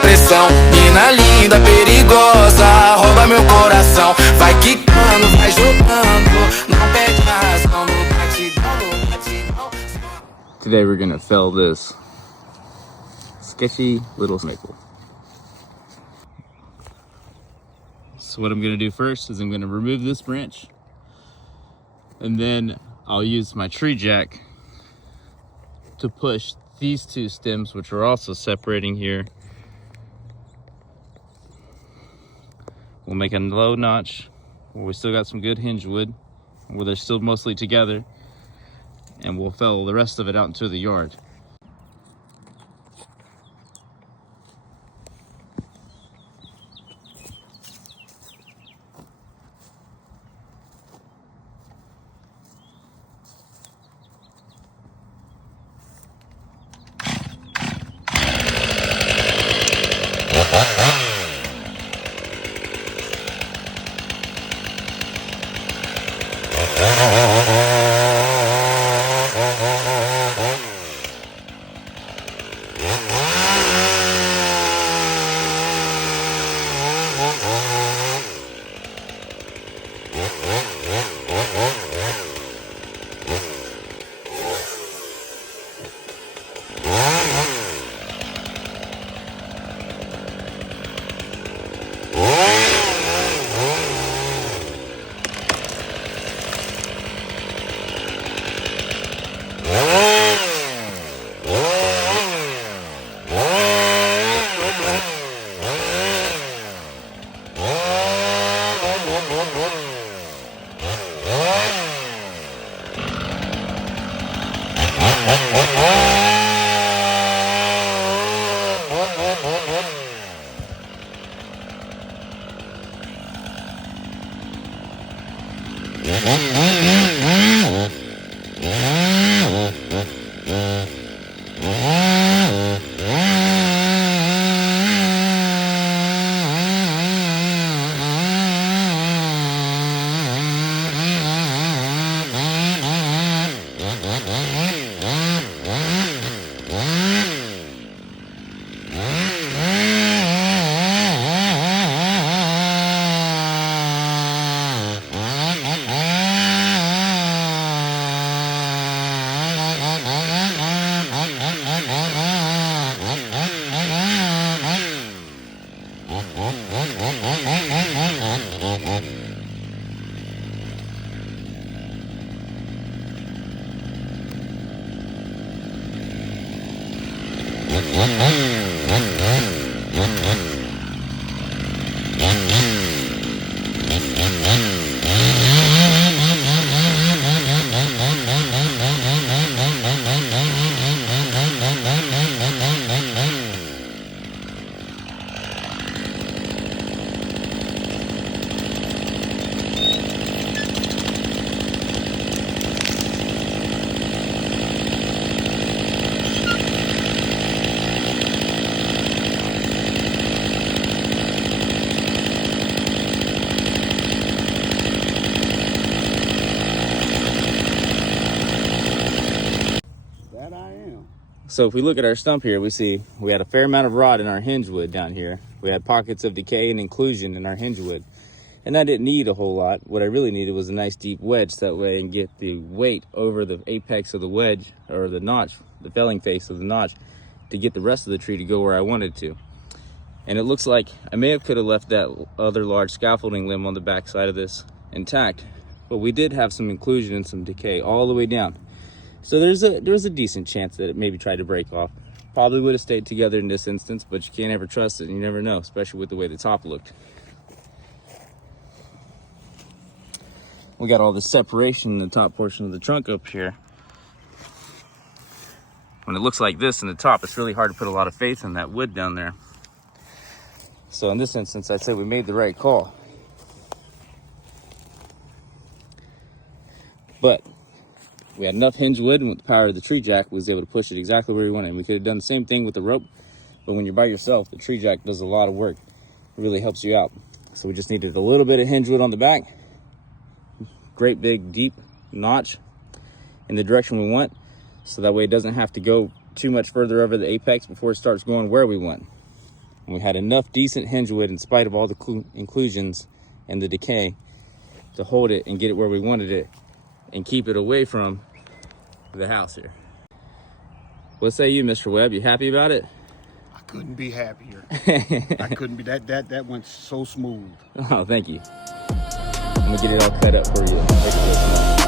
pressão. Mina linda, perigosa, rouba meu coração. Vai quicando, vai jogando, não perde a razão. No batidão, no batidão. Today we're gonna fell this sketchy little maple. So what I'm gonna do first is I'm gonna remove this branch, and then I'll use my tree jack to push these two stems, which are also separating here. We'll make a low notch where we still got some good hinge wood, where they're still mostly together, and we'll fell the rest of it out into the yard. So if we look at our stump here, we see we had a fair amount of rot in our hinge wood down here. We had pockets of decay and inclusion in our hinge wood. And I didn't need a whole lot. What I really needed was a nice deep wedge, so that way I can get the weight over the apex of the wedge, or the notch, the felling face of the notch, to get the rest of the tree to go where I wanted to. And it looks like I could have left that other large scaffolding limb on the back side of this intact, but we did have some inclusion and some decay all the way down. So there's a decent chance that it maybe tried to break off. Probably would have stayed together in this instance, but you can't ever trust it, and you never know, especially with the way the top looked. We got all the separation in the top portion of the trunk up here. When it looks like this in the top, it's really hard to put a lot of faith in that wood down there. So in this instance, I'd say we made the right call. But we had enough hinge wood, and with the power of the tree jack, we was able to push it exactly where we wanted. We could have done the same thing with the rope, but when you're by yourself, the tree jack does a lot of work. It really helps you out. So we just needed a little bit of hinge wood on the back, great big deep notch in the direction we want, so that way it doesn't have to go too much further over the apex before it starts going where we want. And we had enough decent hinge wood in spite of all the inclusions and the decay to hold it and get it where we wanted it and keep it away from the house here. What say you, Mr. Webb? You happy about it? I couldn't be happier. I couldn't be. That went so smooth. Oh, thank you. I'm gonna get it all cut up for you. Make it look nice.